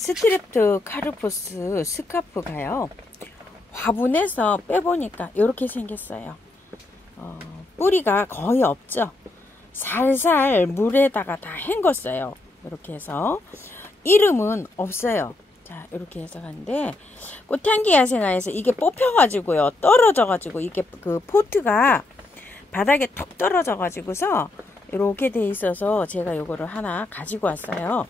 스트랩토카르포스 스카프가요, 화분에서 빼보니까 이렇게 생겼어요. 뿌리가 거의 없죠. 살살 물에다가 다 헹궜어요. 이렇게 해서 이름은 없어요. 자, 이렇게 해서 가는데, 꽃향기 야생화에서 이게 뽑혀가지고요, 떨어져가지고 이게 그 포트가 바닥에 톡 떨어져가지고서 이렇게 돼 있어서 제가 요거를 하나 가지고 왔어요.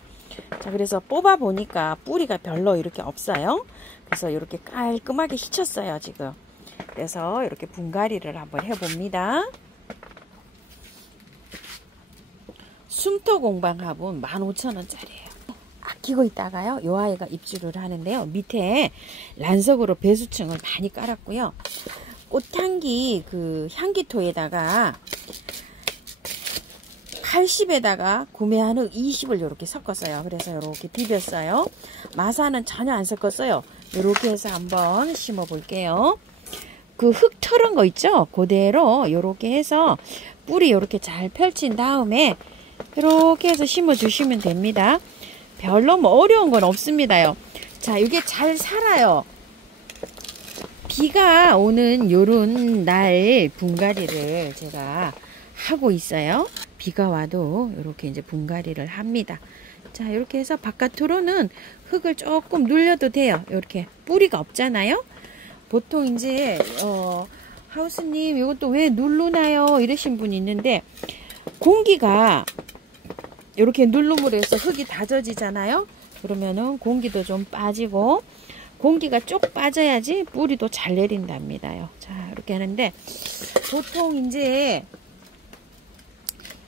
자, 그래서 뽑아 보니까 뿌리가 별로 이렇게 없어요. 그래서 이렇게 깔끔하게 씻었어요, 지금. 그래서 이렇게 분갈이를 한번 해봅니다. 숨터 공방 화분 15,000원짜리예요. 아끼고 있다가요, 요 아이가 입주를 하는데요, 밑에 란석으로 배수층을 많이 깔았고요. 꽃향기 그 향기토에다가 80에다가 구매한 흙 20을 이렇게 섞었어요. 그래서 이렇게 비볐어요. 마사는 전혀 안 섞었어요. 이렇게 해서 한번 심어 볼게요. 그 흙 털은 거 있죠? 그대로 이렇게 해서 뿌리 이렇게 잘 펼친 다음에 이렇게 해서 심어 주시면 됩니다. 별로 뭐 어려운 건 없습니다요. 자, 이게 잘 살아요. 비가 오는 요런 날 분갈이를 제가 하고 있어요. 비가 와도 이렇게 이제 분갈이를 합니다. 자, 이렇게 해서 바깥으로는 흙을 조금 눌려도 돼요. 이렇게 뿌리가 없잖아요. 보통 이제 하우스님 이것도 왜 누르나요? 이러신 분이 있는데, 공기가 이렇게 누름으로 해서 흙이 다져지잖아요. 그러면은 공기도 좀 빠지고, 공기가 쭉 빠져야지 뿌리도 잘 내린답니다요. 자, 이렇게 하는데, 보통 이제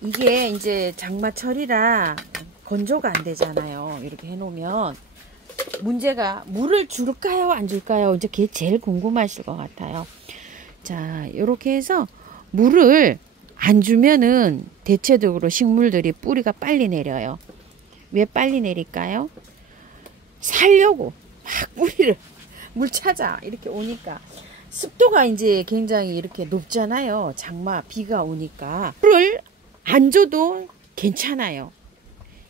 이게 이제 장마철이라 건조가 안 되잖아요. 이렇게 해놓으면 문제가, 물을 줄까요 안 줄까요? 이제 그게 제일 궁금하실 것 같아요. 자, 이렇게 해서 물을 안 주면은 대체적으로 식물들이 뿌리가 빨리 내려요. 왜 빨리 내릴까요? 살려고 막 뿌리를 물 찾아 이렇게 오니까, 습도가 이제 굉장히 이렇게 높잖아요. 장마 비가 오니까 물을 안 줘도 괜찮아요.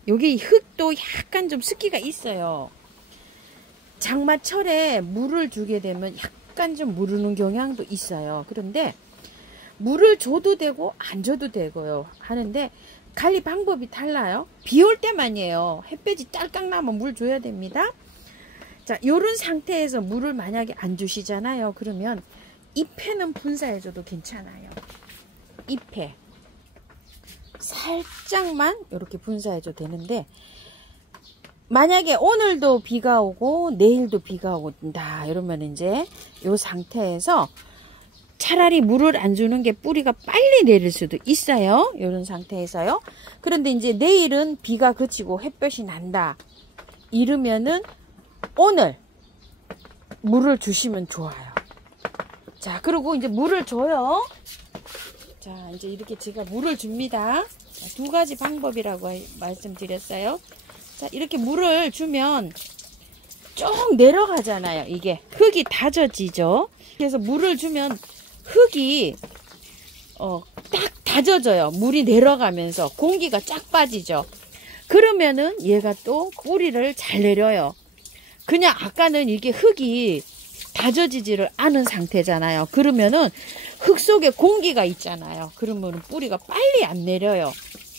여기 흙도 약간 좀 습기가 있어요. 장마철에 물을 주게 되면 약간 좀 무르는 경향도 있어요. 그런데 물을 줘도 되고 안 줘도 되고요 하는데, 관리 방법이 달라요. 비 올 때만이에요. 햇볕이 딸깍 나면 물 줘야 됩니다. 자, 요런 상태에서 물을 만약에 안 주시잖아요. 그러면 잎에는 분사해줘도 괜찮아요. 잎에 살짝만 이렇게 분사해줘도 되는데, 만약에 오늘도 비가 오고 내일도 비가 온다 이러면 이제 요 상태에서 차라리 물을 안 주는 게 뿌리가 빨리 내릴 수도 있어요. 이런 상태에서요. 그런데 이제 내일은 비가 그치고 햇볕이 난다 이러면은 오늘 물을 주시면 좋아요. 자, 그리고 이제 물을 줘요. 자, 이제 이렇게 제가 물을 줍니다. 자, 두 가지 방법이라고 말씀드렸어요. 자, 이렇게 물을 주면 쭉 내려가잖아요. 이게 흙이 다져지죠. 그래서 물을 주면 흙이 딱 다져져요. 물이 내려가면서 공기가 쫙 빠지죠. 그러면은 얘가 또 뿌리를 잘 내려요. 그냥 아까는 이게 흙이 다져지지를 않은 상태잖아요. 그러면은 흙 속에 공기가 있잖아요. 그러면 뿌리가 빨리 안 내려요.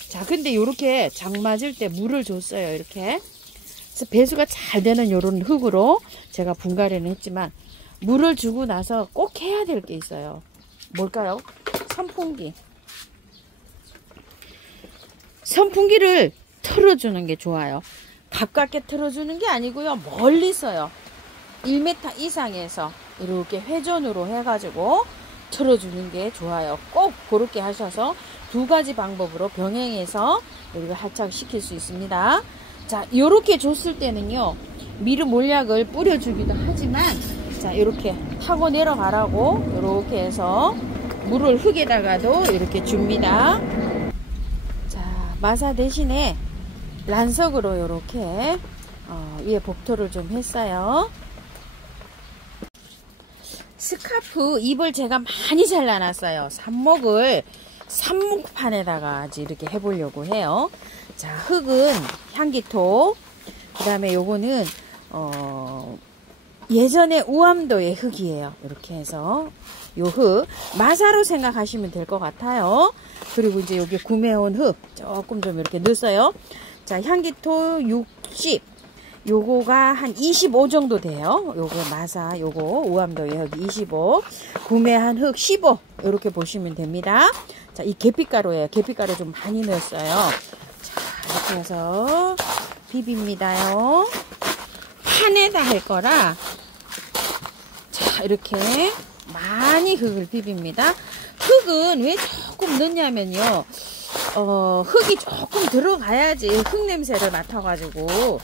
자, 근데 이렇게 장 맞을 때 물을 줬어요. 이렇게. 그래서 배수가 잘 되는 요런 흙으로 제가 분갈이는 했지만, 물을 주고 나서 꼭 해야 될 게 있어요. 뭘까요? 선풍기. 선풍기를 틀어주는 게 좋아요. 가깝게 틀어주는 게 아니고요. 멀리서요. 1m 이상에서 이렇게 회전으로 해가지고 틀어주는 게 좋아요. 꼭 그렇게 하셔서 두 가지 방법으로 병행해서 우리가 활착시킬 수 있습니다. 자, 이렇게 줬을 때는요, 미르 몰약을 뿌려주기도 하지만, 자, 이렇게 타고 내려가라고 이렇게 해서 물을 흙에다가도 이렇게 줍니다. 자, 마사 대신에 란석으로 이렇게 위에 복토를 좀 했어요. 스카프 잎을 제가 많이 잘라놨어요. 삽목을 삽목판에다가 이렇게 해보려고 해요. 자, 흙은 향기토, 그 그 다음에 요거는 예전에 우암도의 흙이에요. 이렇게 해서 요 흙 마사로 생각하시면 될 것 같아요. 그리고 이제 여기 구매온 흙 조금 좀 이렇게 넣었어요. 자, 향기토 60, 요거가 한 25 정도 돼요. 요거 마사, 요거 우암도의 흙 25, 구매한 흙 15, 이렇게 보시면 됩니다. 자, 이 계피가루예요. 계피가루 좀 많이 넣었어요. 자, 이렇게 해서 비빕니다요. 판에다 할 거라, 자, 이렇게 많이 흙을 비빕니다. 흙은 왜 조금 넣냐면요, 흙이 조금 들어가야지 흙 냄새를 맡아가지고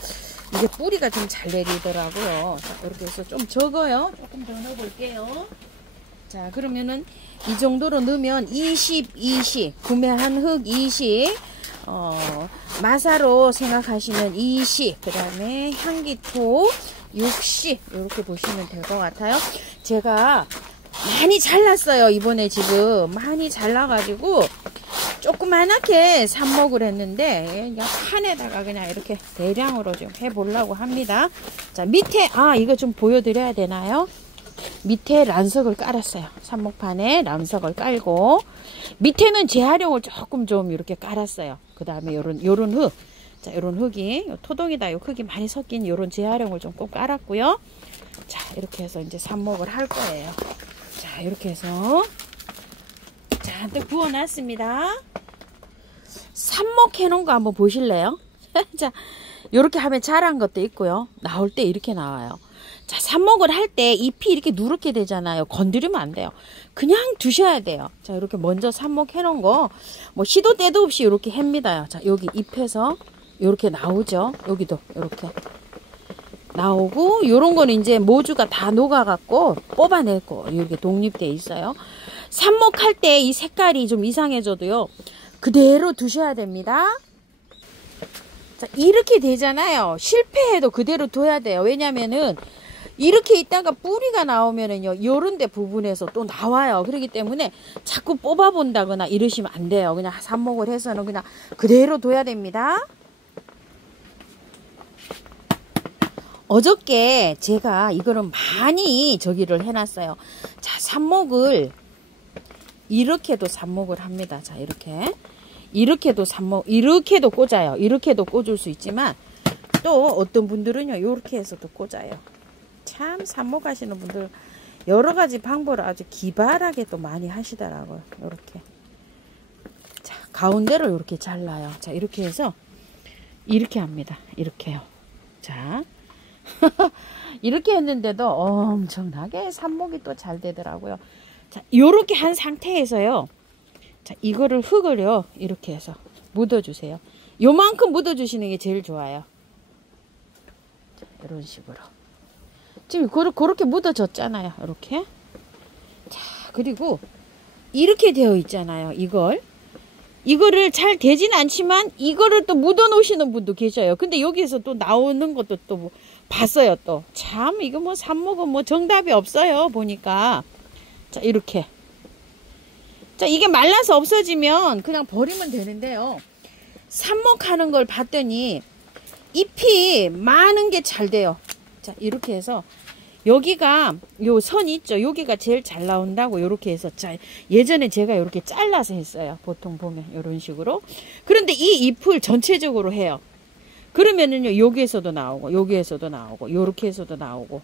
이게 뿌리가 좀 잘 내리더라고요. 자, 이렇게 해서 좀 적어요. 조금 더 넣어볼게요. 자, 그러면은 이 정도로 넣으면 20, 구매한 흙 20, 마사로 생각하시면 20, 그 다음에 향기토 60, 이렇게 보시면 될 것 같아요. 제가 많이 잘랐어요. 이번에 지금 많이 잘라가지고 조그만하게 삽목을 했는데 그냥 판에다가 그냥 이렇게 대량으로 좀 해보려고 합니다. 자, 밑에 이거 좀 보여드려야 되나요? 밑에 란석을 깔았어요. 삽목판에 란석을 깔고 밑에는 재활용을 조금 좀 이렇게 깔았어요. 그 다음에 요런 흙, 자, 요런 흙이 토동이다. 요 흙이 많이 섞인 요런 재활용을 좀 꼭 깔았고요. 자, 이렇게 해서 이제 삽목을 할 거예요. 자, 이렇게 해서 잔뜩 부어놨습니다. 삽목 해놓은 거 한번 보실래요? 자, 요렇게 하면 자란 것도 있고요. 나올 때 이렇게 나와요. 자, 삽목을 할 때 잎이 이렇게 누렇게 되잖아요. 건드리면 안 돼요. 그냥 두셔야 돼요. 자, 이렇게 먼저 삽목 해놓은 거, 뭐, 시도 때도 없이 이렇게 합니다. 자, 여기 잎에서 이렇게 나오죠. 여기도 이렇게 나오고, 요런 거는 이제 모주가 다 녹아갖고 뽑아내고, 이렇게 독립되어 있어요. 삽목할 때 이 색깔이 좀 이상해져도요, 그대로 두셔야 됩니다. 자, 이렇게 되잖아요. 실패해도 그대로 둬야 돼요. 왜냐면은, 이렇게 있다가 뿌리가 나오면은요, 요런 데 부분에서 또 나와요. 그렇기 때문에 자꾸 뽑아본다거나 이러시면 안 돼요. 그냥 삽목을 해서는 그냥 그대로 둬야 됩니다. 어저께 제가 이거를 많이 저기를 해놨어요. 자, 삽목을 이렇게도 삽목을 합니다. 자, 이렇게도 삽목, 이렇게도 꽂아요. 이렇게도 꽂을 수 있지만 또 어떤 분들은요, 이렇게 해서도 꽂아요. 참 삽목하시는 분들 여러 가지 방법을 아주 기발하게 또 많이 하시더라고요. 이렇게. 자, 가운데를 이렇게 잘라요. 자, 이렇게 해서 이렇게 합니다. 이렇게요. 자. 이렇게 했는데도 엄청나게 삽목이 또 잘 되더라고요. 자, 요렇게 한 상태에서요. 자, 이거를 흙을요, 이렇게 해서 묻어주세요. 요만큼 묻어주시는 게 제일 좋아요. 자, 이런 식으로. 지금 그렇게 묻어졌잖아요. 이렇게. 자, 그리고 이렇게 되어 있잖아요. 이거를 잘 되진 않지만 이거를 또 묻어 놓으시는 분도 계셔요. 근데 여기에서 또 나오는 것도 또 봤어요. 또 참 이거 뭐 삽목은 뭐 정답이 없어요. 보니까. 자, 이렇게. 자, 이게 말라서 없어지면 그냥 버리면 되는데요. 삽목하는 걸 봤더니 잎이 많은 게 잘 돼요. 자, 이렇게 해서 여기가 요 선이 있죠. 여기가 제일 잘 나온다고 이렇게 해서 예전에 제가 이렇게 잘라서 했어요. 보통 보면 이런 식으로. 그런데 이 잎을 전체적으로 해요. 그러면은요, 여기에서도 나오고 여기에서도 나오고 요렇게 해서도 나오고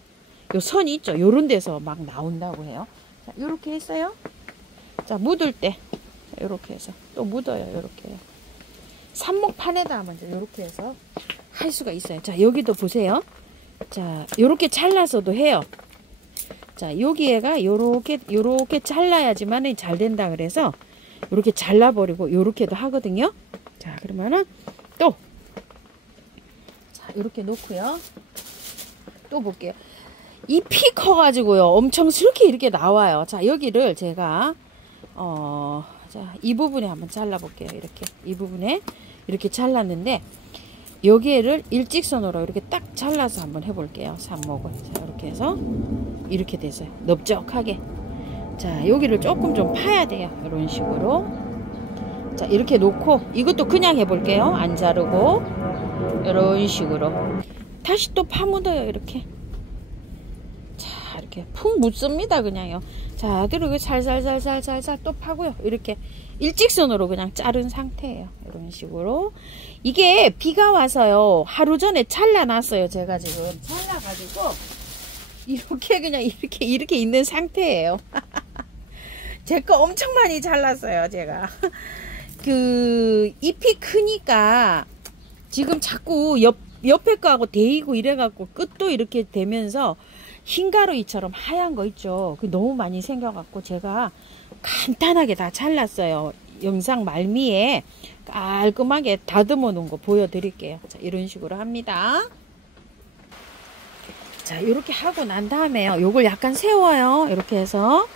요 선이 있죠. 요런 데서 막 나온다고 해요. 자, 요렇게 했어요. 자, 묻을 때 요렇게 해서 또 묻어요. 요렇게 삽목판에다 먼저 요렇게 해서 할 수가 있어요. 자, 여기도 보세요. 자, 요렇게 잘라서도 해요. 자, 여기에가 요렇게 잘라야지만 잘 된다 그래서 요렇게 잘라버리고 요렇게도 하거든요. 자, 그러면은 또 자, 요렇게 놓고요. 또 볼게요. 잎이 커가지고요, 엄청 스럽게 이렇게 나와요. 자, 여기를 제가 자, 이 부분에 한번 잘라볼게요. 이렇게 이 부분에 이렇게 잘랐는데 여기를 일직선으로 이렇게 딱 잘라서 한번 해볼게요. 삽목을. 자, 이렇게 해서 이렇게 됐어요. 넓적하게. 자, 여기를 조금 좀 파야 돼요. 이런 식으로. 자, 이렇게 놓고 이것도 그냥 해볼게요. 안 자르고 이런 식으로. 다시 또 파묻어요. 이렇게. 자, 이렇게 푹 묻습니다. 그냥요. 자, 그리고 살살살살살살 또 파고요. 이렇게 일직선으로 그냥 자른 상태예요. 이런 식으로. 이게 비가 와서요. 하루 전에 잘라놨어요. 제가 지금 잘라가지고 이렇게 그냥 이렇게 있는 상태예요. 제 거 엄청 많이 잘랐어요. 제가. 그 잎이 크니까 지금 자꾸 옆에 거하고 데이고 이래갖고 끝도 이렇게 되면서 흰가루이처럼 하얀 거 있죠. 그 너무 많이 생겨갖고 제가 간단하게 다 잘랐어요. 영상 말미에 깔끔하게 다듬어 놓은 거 보여드릴게요. 자, 이런 식으로 합니다. 자, 이렇게 하고 난 다음에요. 요걸 약간 세워요. 이렇게 해서.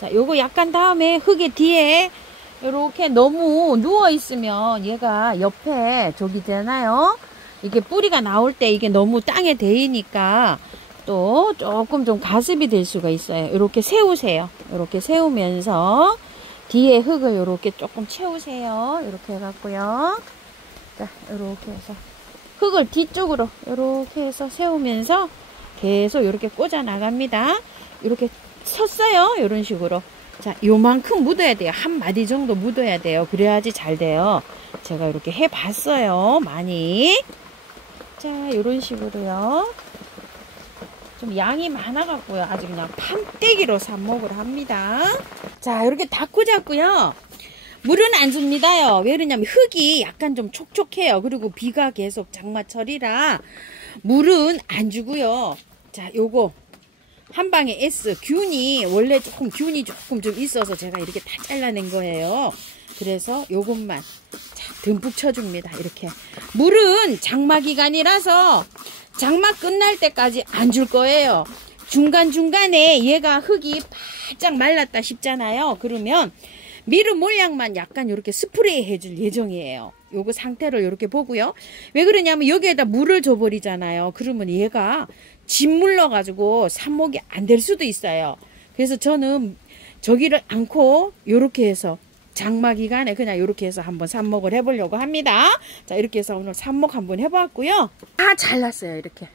자, 요거 약간 다음에 흙의 뒤에 이렇게 너무 누워 있으면 얘가 옆에 저기 되나요? 이게 뿌리가 나올 때 이게 너무 땅에 대이니까 또 조금 좀 가습이 될 수가 있어요. 이렇게 세우세요. 이렇게 세우면서 뒤에 흙을 이렇게 조금 채우세요. 이렇게 해갖고요. 자, 이렇게 해서 흙을 뒤쪽으로 이렇게 해서 세우면서 계속 이렇게 꽂아 나갑니다. 이렇게 섰어요. 이런 식으로. 자, 요만큼 묻어야 돼요. 한 마디 정도 묻어야 돼요. 그래야지 잘 돼요. 제가 이렇게 해봤어요. 많이. 자, 이런 식으로요. 좀 양이 많아갖고요. 아주 그냥 판때기로 삽목을 합니다. 자, 이렇게 다 꽂았고요. 물은 안 줍니다요. 왜 그러냐면 흙이 약간 좀 촉촉해요. 그리고 비가 계속 장마철이라 물은 안 주고요. 자, 요거 한 방에 S 균이 원래 균이 조금 좀 있어서 제가 이렇게 다 잘라낸 거예요. 그래서 요것만 자, 듬뿍 쳐줍니다. 이렇게 물은 장마 기간이라서 장마 끝날 때까지 안 줄 거예요. 중간중간에 얘가 흙이 바짝 말랐다 싶잖아요. 그러면 미름 몰약만 약간 이렇게 스프레이 해줄 예정이에요. 요거 상태를 이렇게 보고요. 왜 그러냐면 여기에다 물을 줘버리잖아요. 그러면 얘가 짓물러 가지고 삽목이 안 될 수도 있어요. 그래서 저는 저기를 않고 요렇게 해서 장마 기간에 그냥 이렇게 해서 한번 삽목을 해보려고 합니다. 자, 이렇게 해서 오늘 삽목 한번 해봤고요. 다 잘랐어요. 이렇게.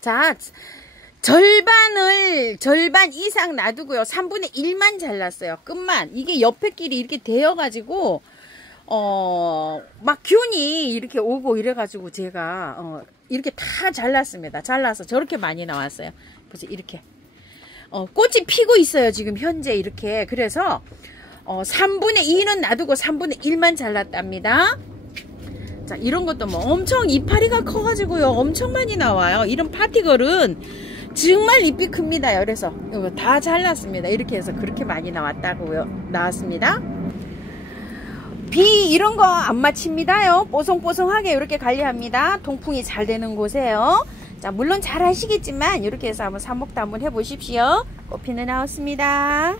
자, 절반 이상 놔두고요. 3분의 1만 잘랐어요. 끝만. 이게 옆에 길이 이렇게 되어가지고 막 균이 이렇게 오고 이래가지고 제가 이렇게 다 잘랐습니다. 잘라서 저렇게 많이 나왔어요. 그래서 이렇게 꽃이 피고 있어요. 지금 현재 이렇게. 그래서 3분의 2는 놔두고 3분의 1만 잘랐답니다. 자, 이런 것도 뭐 엄청 이파리가 커가지고요. 엄청 많이 나와요. 이런 파티걸은 정말 잎이 큽니다. 그래서 이거 다 잘랐습니다. 이렇게 해서 그렇게 많이 나왔습니다. 비 이런 거 안 맞춥니다요. 뽀송뽀송하게 이렇게 관리합니다. 통풍이 잘 되는 곳에요. 자, 물론 잘 하시겠지만 이렇게 해서 한번 삽목도 한번 해보십시오. 꽃피는 나왔습니다.